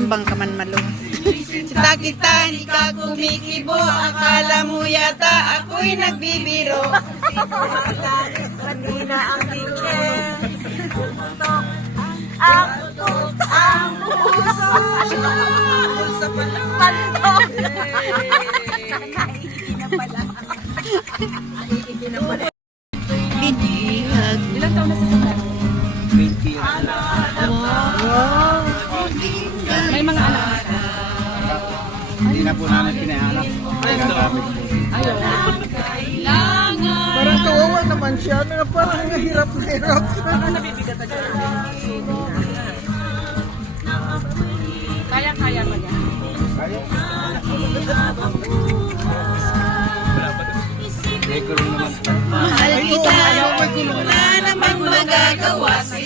Rambang ka man malo. Kita kita, di ka kumikibo. Akala mo yata ako'y nagbibiro. Kanina ang teacher. Pumutok ang putok ang puso. Pantok. Sana hindi na pala. Hindi na pala. Ilang taon na sa sakit? 20 years. Wow. May mga anak na siya. Hindi na po namin pinahanap. Parang kawawa naman siya. Ano na parang hirap na hirap. Parang nabibigat na siya. Kaya-kaya pa niya. Kaya. Ay, ito, ano naman magagawa sa